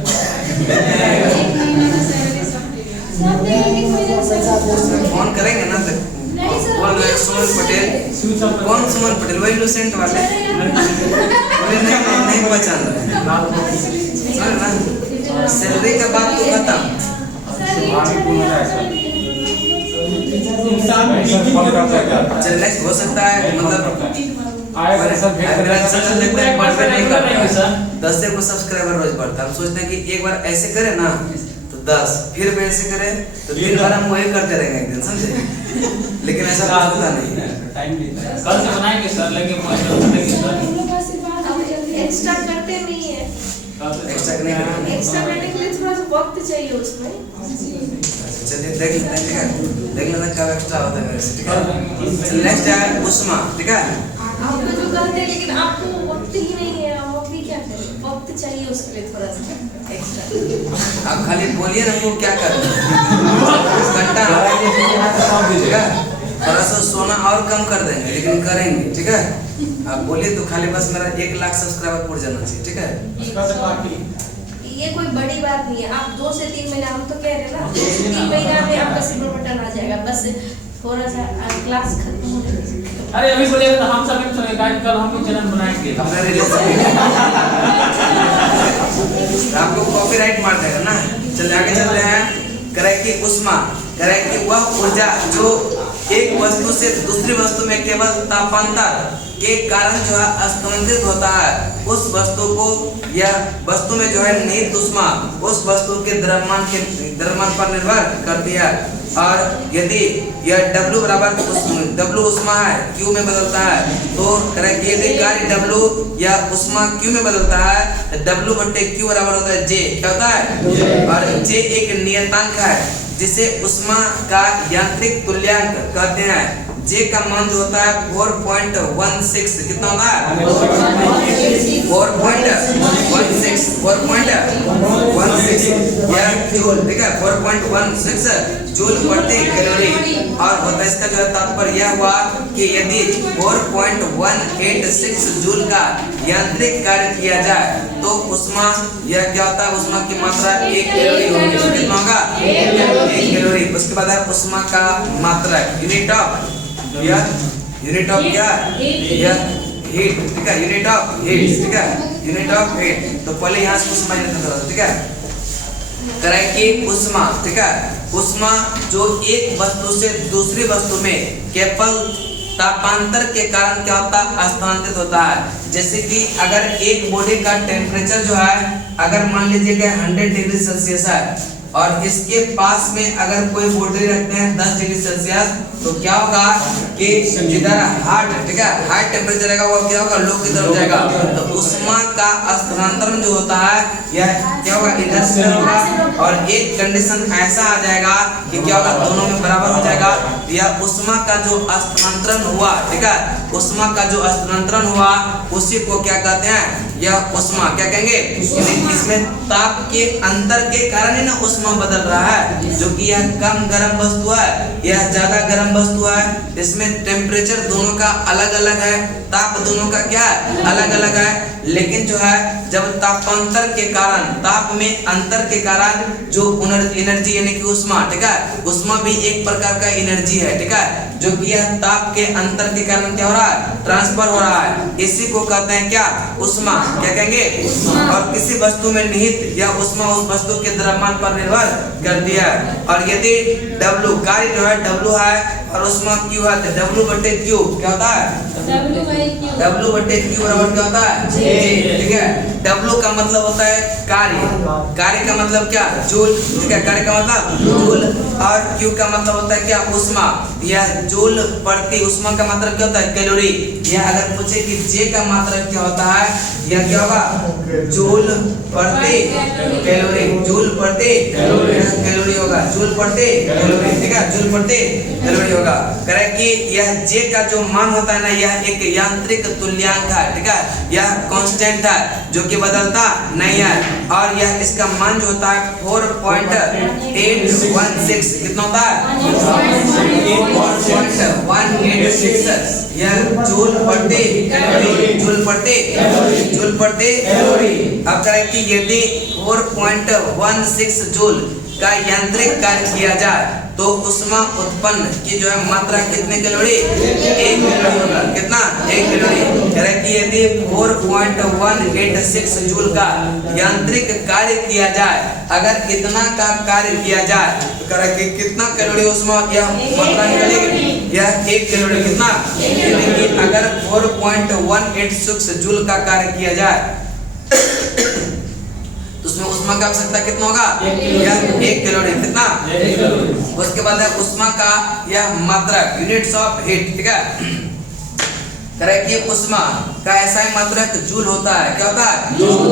फोन करेंगे ना तो कौन है? सुमन पटेल, कौन सुमन पटेल? वही लुसेंट वाले, बोले नहीं पहचान रहे, समझ ना। सैलरी का बात तो खत्म, चल नेक्स्ट हो सकता है, मतलब 10 को सब्सक्राइबर रोज बढ़ता है। हम सोचते हैं कि एक बार ऐसे करें ना तो 10, फिर वैसे करें तो दिन भर हम वही करते रहेंगे एक दिन, समझे। लेकिन ऐसा होता नहीं है, टाइम लेता है। कल से बनाएंगे सर, लेंगे सर। एक्स्ट्रा करते नहीं है, एक्स्ट्रा नहीं करेंगे। एक्स्ट्रा करने के लिए थोड़ा सा वक्त चाहिए उसमें। चलिए देख लेते हैं, ठीक है। देख लेते हैं कब एक्स्ट्रा होता है मेरे से, ठीक है। चलिए नेक्स्ट है उष्मा, ठीक है। आप तो जो कहते हैं लेकिन आपको वक्त ही नहीं है, आप भी क्या करें, वक्त चाहिए उसके लिए थोड़ा सा एक्स्ट्रा। आप खाली बोलिए ना, वो क्या कर रहे हैं, घंटा ठीक है। थोड़ा सा सोना और कम कर देंगे, लेकिन करेंगे, ठीक है। आप बोलिए तो खाली बस मेरा 1 लाख सब्सक्राइबर पूरा जाना चाहिए, ठीक है। ये कोई बड़ी बात नहीं है, आप 2 से 3 महीना, हम तो कह रहे हैं ना 2 से 3 महीना में आपका सिल्वर बटन आ जाएगा, बस थोड़ा सा क्लास खत्म हो जाएगा। अरे अभी बोलिएगा तो हम सब नहीं सुनेंगे, गाइड कल हम भी चैनल बनाएंगे। अपने रिलेशन आपको कॉपीराइट मार देगा ना। चलिए आगे चलते हैं, करें कि उष्मा, करें कि वह ऊर्जा जो एक वस्तु से दूसरी वस्तु में केवल तापांतर के कारण जो है स्थानांतरित होता है, उस वस्तु को यह वस्तु में जो है निहित उष्मा उस वस्तु के द्रव्यमान पर निर्भर करती है। और यदि यह W बराबर W उष्मा है, Q में बदलता है, तो करें कि यदि कार्य W या उष्मा Q में बदलता है तो W/Q बराबर होता है J, क्या होता है? और J एक नियतांक है जिसे उष्मा का यांत्रिक तुल्यांक कहते हैं। J का मान जो होता है 4.16, कितना होता है? 4.16 यह जूल, ठीक है। 4.16 जूल प्रति कैलोरी। और होता है इसका जो है तात्पर्य यह हुआ कि यदि 4.186 जूल का यांत्रिक कार्य किया जाए तो उष्मा यह क्या होता है? उष्मा की मात्रा 1 कैलोरी होगी। कितना होगा? 1 कैलोरी। उसके बाद है उष्मा का मात्रा, यूनिट ऑफ क्या? यूनिट ऑफ क्या? यह हीट, ठीक है। यूनिट ऑफ हीट, ठीक है। Unit of heat. तो पहले यहाँ से समझ लेते हैं थोड़ा सा, ठीक है। करे कि उष्मा, ठीक है, उष्मा जो एक वस्तु से दूसरी वस्तु में केवल तापांतर के कारण क्या होता है, स्थानांतरित होता है। जैसे कि अगर एक बॉडी का टेम्परेचर जो है, अगर मान लीजिए कि 100 डिग्री सेल्सियस है और इसके पास में अगर कोई बॉडी रखते हैं 10 डिग्री सेल्सियस, तो क्या होगा कि जिधर हार्ट, ठीक है, हाई टेम्परेचर रहेगा वो क्या होगा, लो की तरफ जाएगा। तो उष्मा का स्थानांतरण जो होता है यह क्या होगा, इधर से होगा। और एक कंडीशन ऐसा आ जाएगा कि क्या होगा, दोनों में बराबर हो जाएगा। यह उष्मा का जो स्थानांतरण हुआ, ठीक है, उष्मा का जो स्थानांतरण हुआ उसी को क्या कहते हैं, यह उष्मा क्या कहेंगे। इसमें ताप के अंतर के कारण ही ना उष्मा बदल रहा है, जो कि यह कम गर्म वस्तु है, यह ज्यादा गर्म वस्तु है। इसमें टेम्परेचर दोनों का अलग अलग है, ताप दोनों का क्या है, अलग अलग है। लेकिन जो है जब तापांतर के कारण, ताप में अंतर के कारण जो एनर्जी यानी कि उष्मा, ठीक है, उष्मा भी एक प्रकार का एनर्जी है, ठीक है, जो कि यह ताप के अंतर के कारण क्या हो रहा है, ट्रांसफर हो रहा है। इसी को कहते हैं क्या, उष्मा, क्या कहेंगे। और किसी वस्तु में निहित यह उष्मा उस वस्तु के द्रव्यमान पर निर्भर करती है। और यदि W कार्य जो है W है और उष्मा Q है, तो W/Q क्या होता है, W/Q बराबर क्या होता है, J, ठीक है। W का मतलब होता है कार्य, कार्य का मतलब क्या, जूल, ठीक है, कार्य का मतलब जूल। और Q का मतलब होता है क्या, उष्मा, यह जूल प्रति, उष्मा का मतलब क्या होता है, कैलोरी। यह अगर पूछे कि J का मात्रक क्या होता है, यह क्या होगा, जूल प्रति कैलोरी, जूल प्रति कैलोरी होगा, जूल प्रति कैलोरी, ठीक है, जूल प्रति कैलोरी होगा। करें कि यह J का जो मान होता है ना, यह एक यांत्रिक तुल्यांक है, ठीक है, यह कांस्टेंट है जो कि बदलता नहीं है। और यह इसका मान जो होता है 4.816, कितना होता है, 4.186, यह जूल प्रति कैलोरी, जूल प्रति कैलोरी। अब करें कि यदि 4.16 जूल का यांत्रिक कार्य किया जाए तो उष्मा उत्पन्न की जो है मात्रा कितने कैलोरी, 1 कैलोरी होगा, कितना, 1 कैलोरी। करें कि यदि 4.186 जूल का यांत्रिक कार्य किया जाए, अगर इतना का कार्य किया जाए तो करें कि कितना कैलोरी उष्मा यह मात्रा निकलेगी, यह 1 कैलोरी, कितना, यानी कि अगर 4.186 जूल का कार्य किया जाए उसमें उष्मा का आवश्यकता कितना होगा, यह 1 कैलोरी, कितना, 1 कैलोरी। उसके बाद है उष्मा का यह मात्रक, यूनिट्स ऑफ हीट, ठीक है। करें कि उष्मा का ऐसा ही मात्रक जूल होता है, क्या होता है,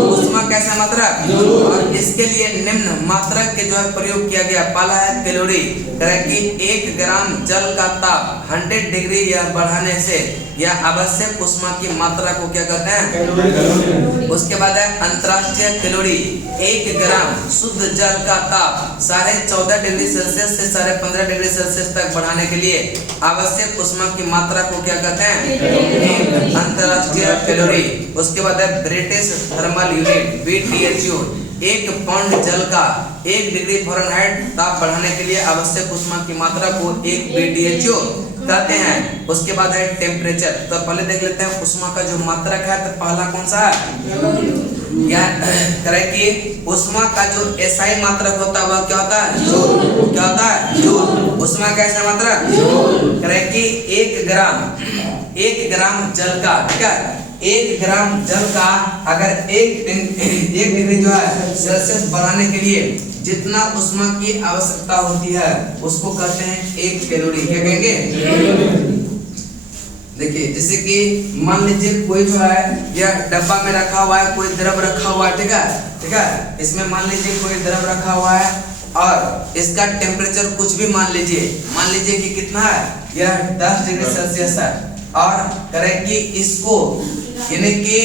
उष्मा का ऐसा मात्रक। और इसके लिए निम्न मात्रक के जो है प्रयोग किया गया, पहला है कैलोरी। करें कि 1 ग्राम जल का ताप 100 डिग्री या बढ़ाने से यह आवश्यक उष्मा की मात्रा को क्या कहते हैं, कैलोरी। उसके बाद है अंतर्राष्ट्रीय कैलोरी। 1 ग्राम शुद्ध जल का ताप 14.5 डिग्री सेल्सियस से 15.5 डिग्री सेल्सियस तक बढ़ाने के लिए आवश्यक उष्मा की मात्रा को क्या कहते हैं, अंतर्राष्ट्रीय कैलोरी। उसके बाद है British thermal unit, BTHU। 1 pound जल का 1 डिग्री फ़ारेनहाइट ताप बढ़ाने के लिए आवश्यक उष्मा की मात्रा को 1 BTHU कहते हैं। उसके बाद है टेम्परेचर। तो पहले देख लेते हैं उष्मा का जो मात्रक है, तो पहला कौन सा है, करें कि उष्मा का जो SI मात्रक होता है वह क्या होता है, जूल, क्या होता है, जूल। उष्मा का ऐसा मात्रक जूल। करें कि 1 ग्राम जल का, ठीक है, 1 ग्राम जल का अगर 1 डिग्री जो है सेल्सियस बढ़ाने के लिए जितना उष्मा की आवश्यकता होती है उसको कहते हैं 1 कैलोरी, क्या कहेंगे। देखिए जैसे कि मान लीजिए कोई जो है यह डब्बा में रखा हुआ है, कोई द्रव रखा हुआ है, ठीक है, इसमें मान लीजिए कोई द्रव रखा हुआ है और इसका टेम्परेचर कुछ भी मान लीजिए कि कितना है, यह 10 डिग्री सेल्सियस है। और करें कि इसको यानी कि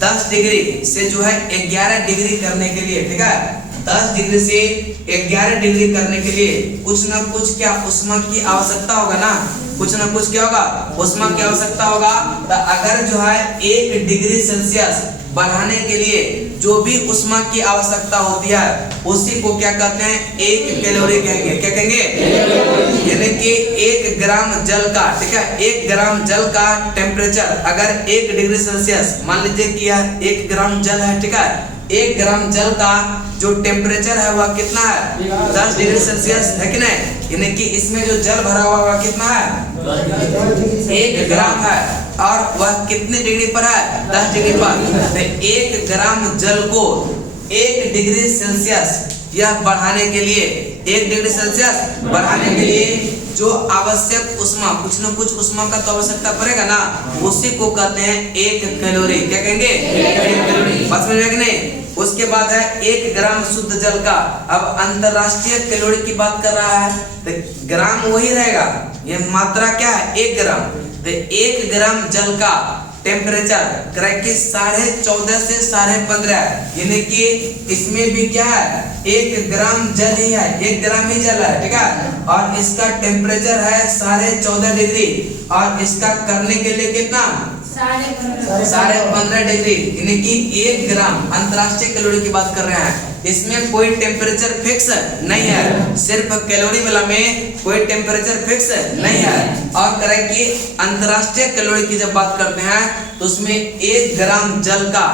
10 डिग्री से जो है 11 डिग्री करने के लिए, ठीक है, 10 डिग्री से 11 डिग्री करने के लिए कुछ ना कुछ क्या उष्मा की आवश्यकता होगा ना, कुछ ना कुछ क्या होगा, उष्मा की आवश्यकता होगा। तो अगर जो है 1 डिग्री सेल्सियस बढ़ाने के लिए जो भी उष्मा की आवश्यकता होती है उसी को क्या कहते हैं, 1 कैलोरी कहेंगे, क्या कहेंगे, यानी कि 1 ग्राम जल का, ठीक है, 1 ग्राम जल का टेम्परेचर अगर 1 डिग्री सेल्सियस, मान लीजिए कि यह 1 ग्राम जल है, ठीक है, 1 ग्राम जल का जो टेम्परेचर है वह कितना है 10 डिग्री सेल्सियस है कि नहीं। यानी कि इसमें जो जल भरा हुआ वह कितना है 1 ग्राम है और वह कितने डिग्री पर है 10 डिग्री पर। तो 1 ग्राम जल को 1 डिग्री सेल्सियस यह बढ़ाने के लिए 1 डिग्री सेल्सियस बढ़ाने के लिए जो आवश्यक उष्मा कुछ न कुछ उष्मा का तो आवश्यकता पड़ेगा ना, उसी को कहते हैं 1 कैलोरी। क्या कहेंगे 1 कैलोरी। बात समझ में कि नहीं। उसके बाद है 1 ग्राम शुद्ध जल का। अब अंतरराष्ट्रीय कैलोरी की बात कर रहा है तो ग्राम वही रहेगा, ये मात्रा क्या है 1 ग्राम। तो 1 ग्राम जल का टेम्परेचर क्रैकी 14.5 से 15.5, यानी कि इसमें भी क्या है 1 ग्राम जल ही है, 1 ग्राम ही जल है, ठीक है। और इसका टेम्परेचर है 14.5 डिग्री और इसका करने के लिए कितना 15.5 डिग्री, यानी कि 1 ग्राम अंतरराष्ट्रीय कैलोरी की बात कर रहे हैं। इसमें कोई टेम्परेचर फिक्स नहीं है, सिर्फ कैलोरी वाला में कोई टेम्परेचर फिक्स नहीं है। और करें कि अंतरराष्ट्रीय कैलोरी की जब बात करते हैं तो उसमें 1 ग्राम जल का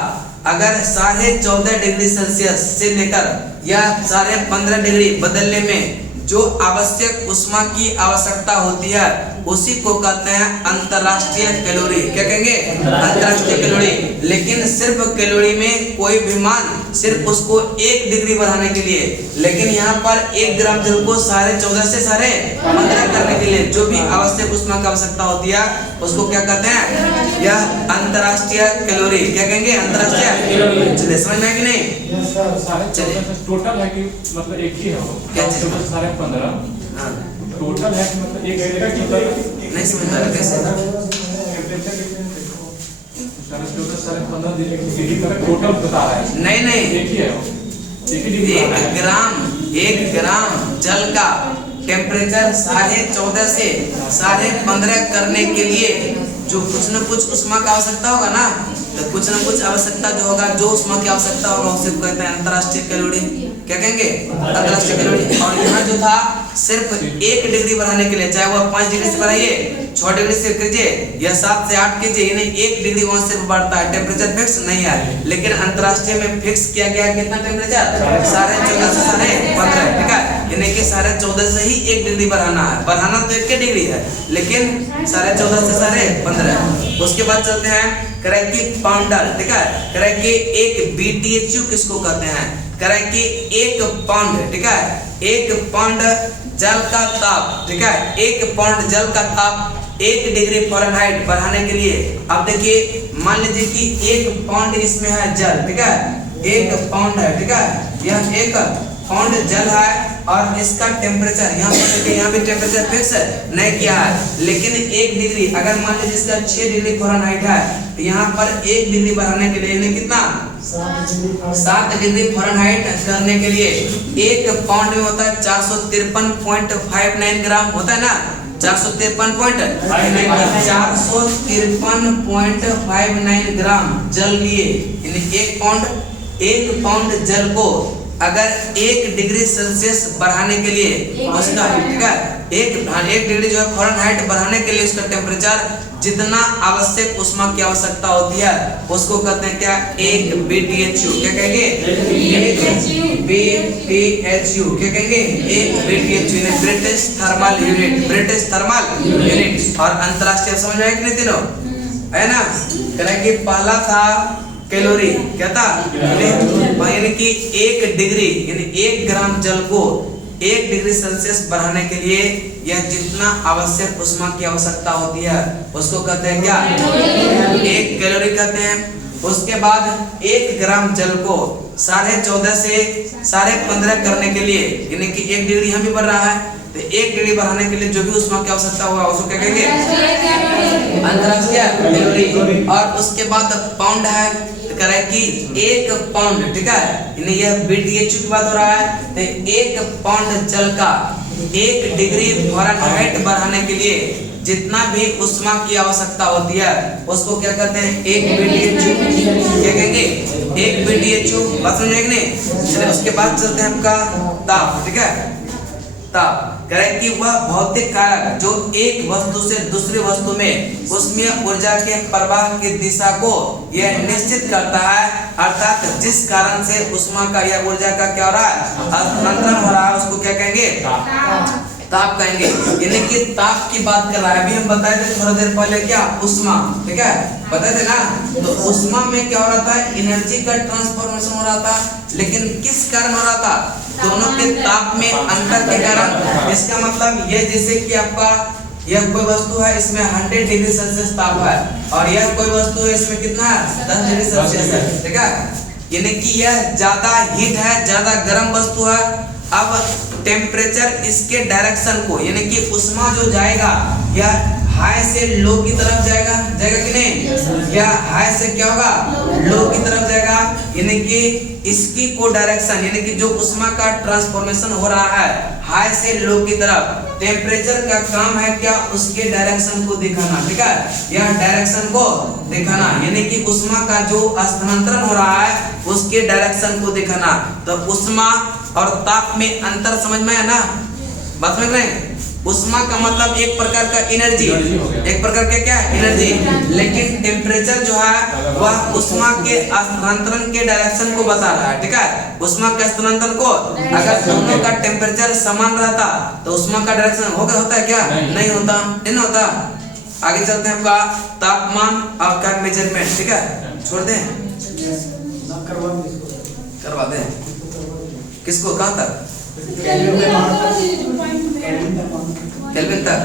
अगर 14.5 डिग्री सेल्सियस से लेकर या 15.5 डिग्री बदलने में जो आवश्यक उष्मा की आवश्यकता होती है उसी को कहते हैं अंतरराष्ट्रीय कैलोरी। क्या कहेंगे अंतरराष्ट्रीय कैलोरी। लेकिन सिर्फ कैलोरी में कोई भी मान सिर्फ उसको 1 डिग्री बढ़ाने के लिए, लेकिन यहाँ पर 1 ग्राम जल को 14.5 से 15.5 करने के लिए जो भी आवश्यक उष्मा की आवश्यकता होती है उसको क्या कहते हैं यह अंतरराष्ट्रीय कैलोरी। क्या कहेंगे अंतरराष्ट्रीय। चलिए समझ में कि नहीं। चलिए टोटल है कि मतलब एक ही है वो क्या चीज़? 15.5 टोटल है कि मतलब एक रहेगा कि नहीं समझ में आ रहा कैसे। टोटल बता रहा है नहीं एक ही है वो, एक ही डिग्री बता रहा है। 1 ग्राम जल का टेम्परेचर 14.5 से 15.5 करने के लिए जो कुछ न कुछ उष्मा का आवश्यकता होगा ना, तो कुछ न कुछ आवश्यकता जो होगा जो उष्मा की आवश्यकता होगा उसे कहते हैं अंतरराष्ट्रीय कैलोरी। क्या कहेंगे अंतरराष्ट्रीय कैलोरी। और यहाँ जो था सिर्फ 1 डिग्री बढ़ाने के लिए, चाहे वह 5 डिग्री से बढ़ाइए 6 डिग्री से कीजिए या 7 से 8 कीजिए, यानी 1 डिग्री वहां से बढ़ता है, टेम्परेचर फिक्स नहीं है। लेकिन अंतरराष्ट्रीय में फिक्स किया गया कितना टेम्परेचर 14.5 से 15.5, ठीक है। यानी कि 14.5 से ही 1 डिग्री बढ़ाना है, बढ़ाना तो 1 डिग्री है लेकिन 14.5 से 15.5। उसके बाद चलते हैं करें कि पाउंडर, ठीक है। करें कि 1 BTU किसको कहते हैं, करें कि 1 पाउंड, ठीक है। 1 पाउंड जल का ताप, ठीक है। 1 पाउंड जल का ताप 1 डिग्री फ़ारेनहाइट बढ़ाने के लिए। अब देखिए मान लीजिए कि 1 पाउंड इसमें है जल, ठीक है। 1 पाउंड है, ठीक है। यह 1 पाउंड जल है और इसका टेम्परेचर यहाँ पर देखिए, यहाँ भी टेम्परेचर फिक्स नहीं किया है लेकिन 1 डिग्री अगर मान लीजिए इसका 6 डिग्री फ़ारेनहाइट है तो यहाँ पर 1 डिग्री बढ़ाने के लिए कितना 7 डिग्री फ़ारेनहाइट करने के लिए 1 पाउंड में होता है 453.59 ग्राम होता है ना, 453.59 ग्राम जल लिए। यानी 1 पाउंड जल को अगर 1 डिग्री सेल्सियस बढ़ाने के लिए उसका, ठीक है, 1 डिग्री जो है फ़ारेनहाइट बढ़ाने के लिए उसका टेम्परेचर जितना आवश्यक उष्मा की आवश्यकता होती है उसको कहते हैं क्या 1 BTU। क्या कहेंगे 1 BTU। क्या कहेंगे 1 BTU, British thermal unit, British thermal unit. और अंतरराष्ट्रीय समझ में कितने दिनों है ना। करेंगे पहला था कैलोरी, क्या था यानी कि 1 डिग्री यानी 1 ग्राम जल को 1 डिग्री सेल्सियस बढ़ाने के लिए यह जितना आवश्यक उष्मा की आवश्यकता होती है उसको कहते हैं क्या 1 कैलोरी कहते हैं। उसके बाद 1 ग्राम जल को 14.5 से 15.5 करने के लिए, यानी कि 1 डिग्री यहाँ भी बढ़ रहा है तो 1 डिग्री बढ़ाने के लिए जो भी उष्मा की आवश्यकता होगा उसको क्या कहेंगे अंतरराष्ट्रीय कैलोरी। और उसके बाद पाउंड है करें कि 1 पाउंड, ठीक है, यानी यह BTU की बात हो रहा है तो 1 पाउंड जल का 1 डिग्री फ़ारेनहाइट बढ़ाने के लिए जितना भी उष्मा की आवश्यकता होती है उसको क्या कहते हैं 1 BTU। क्या कहेंगे 1 BTU। बात समझ में नहीं। चलिए उसके बाद चलते हैं आपका ताप, ठीक है। ताप। कह रहे कि वह भौतिक कारक जो एक वस्तु से दूसरी वस्तु में उसमें ऊर्जा के प्रवाह की दिशा को यह निश्चित करता है, अर्थात जिस कारण से उष्मा का या ऊर्जा का क्या हो रहा है, स्थानांतरण हो रहा है, उसको क्या कहेंगे, ताप कहेंगे। यानी कि ताप की बात कर रहा है। अभी हम बताए थे थोड़ा देर पहले क्या, उष्मा, ठीक है, बताए थे ना। तो उष्मा में क्या हो रहा था, एनर्जी का ट्रांसफॉर्मेशन हो रहा था, लेकिन किस कारण हो रहा था, दोनों के ताप में अंतर के कारण। इसका मतलब ये जैसे कि आपका यह कोई वस्तु है, इसमें 100 डिग्री सेल्सियस ताप है, और यह कोई वस्तु है, इसमें कितना है, 10 डिग्री सेल्सियस है, ठीक है। यानी कि यह ज्यादा हीट है, ज्यादा गर्म वस्तु है। अब टेम्परेचर इसके डायरेक्शन को, यानी कि उष्मा जो जाएगा यह हाई से लो की तरफ जाएगा, जाएगा कि नहीं, या हाई से क्या होगा, लो की तरफ जाएगा। यानी कि इसकी को डायरेक्शन, यानी कि जो उष्मा का ट्रांसफॉर्मेशन हो रहा है हाई से लो की तरफ, टेम्परेचर का काम है क्या, उसके डायरेक्शन को दिखाना, ठीक है, यह डायरेक्शन को दिखाना। यानी कि उष्मा का जो स्थानांतरण हो रहा है उसके डायरेक्शन को दिखाना। तो उष्मा और ताप में अंतर समझ में है ना, बात समझ रहे हैं। उष्मा का मतलब एक प्रकार का एनर्जी, एक प्रकार का क्या एनर्जी, लेकिन टेम्परेचर जो है वह उष्मा के स्थानांतरण के डायरेक्शन को बता रहा है, ठीक है। उष्मा के स्थानांतरण को, अगर दोनों का टेम्परेचर समान रहता तो उष्मा का डायरेक्शन होता है क्या, नहीं होता, नहीं होता। आगे चलते हैं, आपका तापमान आपका मेजरमेंट, ठीक है, छोड़ दें, करवा दें, किसको, कहाँ तक, केल्विन तक।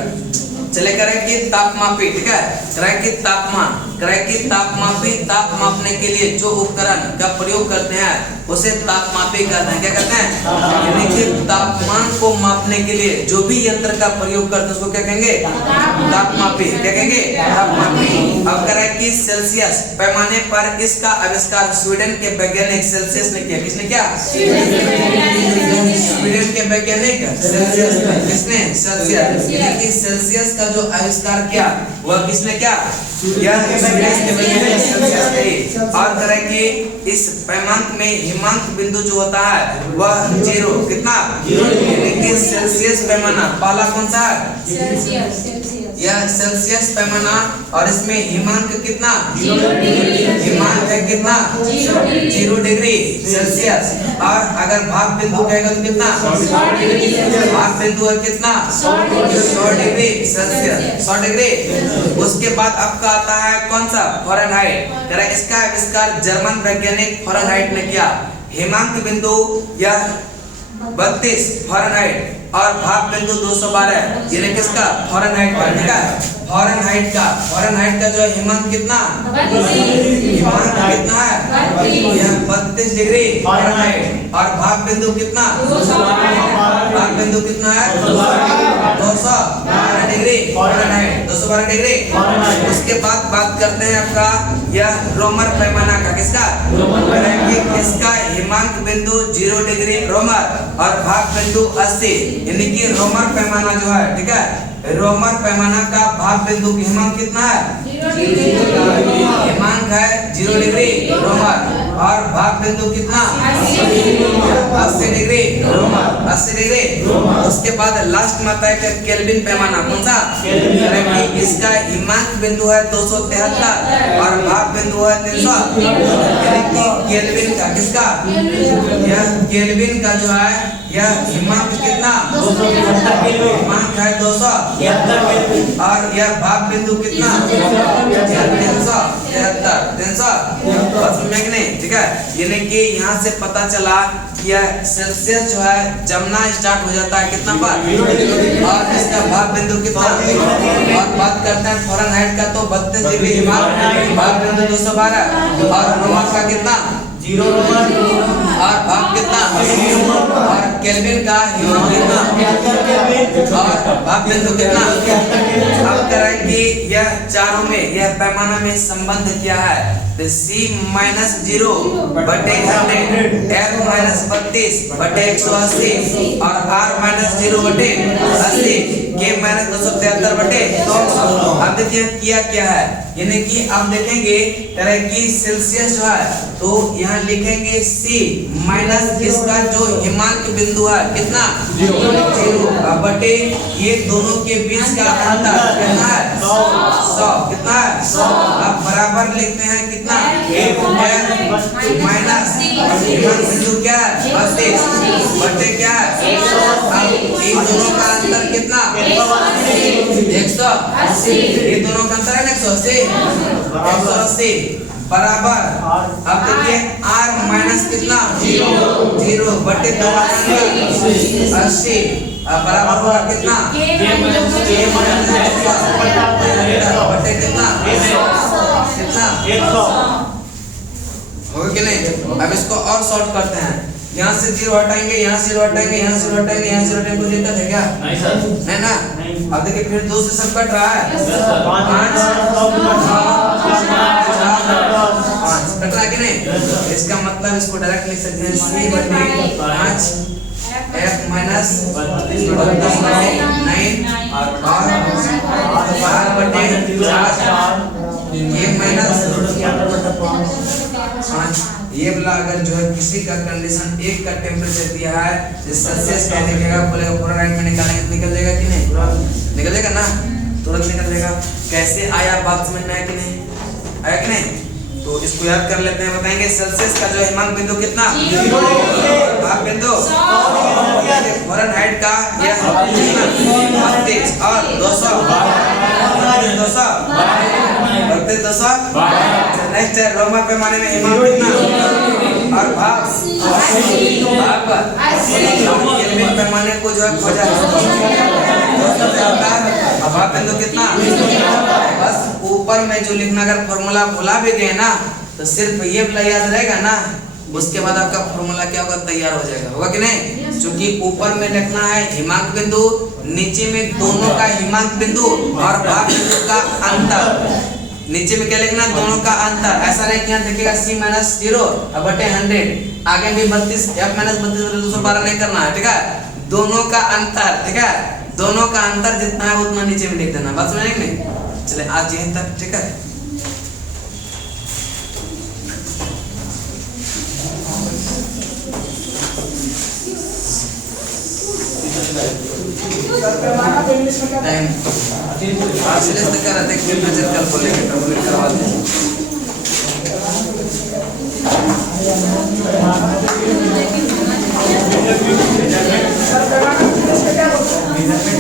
चले करें कि तापमापी, ठीक है, करें कि तापमान, करें कि तापमापी, ताप मापने के लिए जो उपकरण का प्रयोग करते हैं उसे तापमापी कहते हैं। क्या कहते हैं, यानी कि तापमान को मापने के लिए जो भी यंत्र का प्रयोग करते हैं उसको क्या कहेंगे, तापमापी, क्या कहेंगे, तापमापी। अब करें कि सेल्सियस पैमाने पर इसका आविष्कार स्वीडन के वैज्ञानिक सेल्सियस ने किया। किसने किया, स्वीडन के वैज्ञानिक सेल्सियस, किसने, सेल्सियस। यानी कि सेल्सियस का जो आविष्कार किया वह किसने किया, यह स्वीडन के वैज्ञानिक सेल्सियस ने। और करें कि इस पैमांक में हिमांक बिंदु जो होता है वह 0, कितना, यानी कि सेल्सियस पैमाना पहला कौन सा है, सेल्सियस, यह सेल्सियस पैमाना, और इसमें हिमांक कितना, हिमांक है कितना, 0 डिग्री सेल्सियस। और अगर भाप बिंदु कहेगा तो कितना, भाप बिंदु है कितना, 100 डिग्री सेल्सियस, 100 डिग्री। उसके बाद आपका आता है कौन सा, फ़ारेनहाइट। इसका आविष्कार जर्मन वैज्ञानिक फ़ारेनहाइट ने किया। हिमांक बिंदु यह 32 फ़ारेनहाइट और भाप बिंदु 212, यानी किसका, फ़ारेनहाइट का, ठीक है, फ़ारेनहाइट का जो हिमांक कितना, हिमांक कितना है, यह 32 डिग्री फ़ारेनहाइट। और भाप बिंदु कितना, भाप बिंदु कितना है, 212 डिग्री फ़ारेनहाइट, 212 डिग्री। उसके बाद बात करते हैं आपका यह रोमर पैमाना का, किसका, इसका हिमांक बिंदु 0 डिग्री रोमर और भाप बिंदु 80, यानी कि रोमर पैमाना जो है, ठीक है, रोमर पैमाना का भाप बिंदु की हिमांक कितना है, हिमांक है 0 डिग्री रोमर, और भाप बिंदु कितना, 80 डिग्री रोमर, 80 डिग्री। उसके बाद लास्ट में आता है केल्विन पैमाना, कौन सा, इसका हिमांक बिंदु है 273 और भाप बिंदु है 300, यानी कि केल्विन का, किसका, यह केल्विन का जो है यह हिमांक कितना, हिमांक है 273 और यह भाप बिंदु कितना, 373, ठीक है। यानी कि यहाँ से पता चला यह सेल्सियस जो है जमना स्टार्ट हो जाता है कितना पर, और इसका भाप बिंदु कितना। और बात करते हैं फ़ारेनहाइट का, तो 32 डिग्री हिमांक, भाप बिंदु 212 और रोमर का कितना, 0 और भाप कितना, और केल्विन का हिमांक कितना और भाप बिंदु कितना। अब करें कि यह चारों में, यह पैमाना में संबंध क्या है, तो C-0 बटे 100, F-32 बटे 180 और R-0 बटे 80, K-273 बटे 200। अब देखिए किया क्या है, यानी कि आप देखेंगे तरह की सेल्सियस जो है तो यहाँ लिखेंगे C माइनस इसका जो हिमांक बिंदु है कितना 0 बटे ये दोनों के बीच का अंतर कितना है 100 कितना है 100 अब बराबर लिखते हैं कितना माइनस हिमांक बिंदु क्या है 32 बटे क्या है अब इन दोनों का अंतर कितना 180 ये दोनों का अंतर है ना 180 बराबर अब देखिए r माइनस कितना 0 बटे 2 80 अब बराबर होगा कितना बटे कितना कितना होगा कि नहीं। अब इसको और सॉर्ट करते हैं यहाँ से 0 हटाएंगे यहाँ से 0 हटाएंगे यहाँ से 0 हटाएंगे यहाँ से 0 हटाएंगे कोई दिक्कत है क्या नहीं सर नहीं ना। अब देखिए फिर 2 से सब कट रहा है 5 कट रहा है कि नहीं। इसका मतलब इसको डायरेक्ट लिख सकते हैं C बटे 5 F माइनस 9 और 12 बटे 4 ये माइनस 5 ये वाला अगर जो है किसी का कंडीशन एक का टेम्परेचर दिया है जैसे सेल्सियस का लिखेगा बोलेगा पूरा लाइन में निकालेंगे तो निकल जाएगा कि नहीं निकल जाएगा ना तुरंत निकल जाएगा। कैसे आया बात समझ में आया कि नहीं आया कि नहीं। तो इसको याद कर लेते हैं बताएंगे सेल्सियस का जो हिमांक बिंदु कितना भाप बिंदु फ़ारेनहाइट का ये 32 और 200 नेक्स्ट है रोमन पैमाने में हिमांक कितना और भाप केल्विन पैमाने को जो है खोजा भाप बिंदु कितना बस ऊपर में जो लिखना अगर फॉर्मूला भुला भी गए ना तो सिर्फ ये वाला याद रहेगा ना उसके बाद आपका फॉर्मूला क्या होगा तैयार हो जाएगा होगा कि नहीं। क्योंकि ऊपर में लिखना है हिमांक बिंदु नीचे में दोनों का हिमांक बिंदु और भाप बिंदु का अंतर नीचे में क्या लिखना दोनों का अंतर ऐसा नहीं कि यहाँ देखिएगा C माइनस 0 बटे 100 आगे भी 32 F माइनस 32 बटे 212 नहीं करना है ठीक है। दोनों का अंतर ठीक है दोनों का अंतर जितना है उतना नीचे में लिख देना बात समझ में नहीं। चले आज यहीं तक ठीक है। टाइम सिलेक्ट तक कर रहे थे नजर कल को लेकर कंप्लीट करवा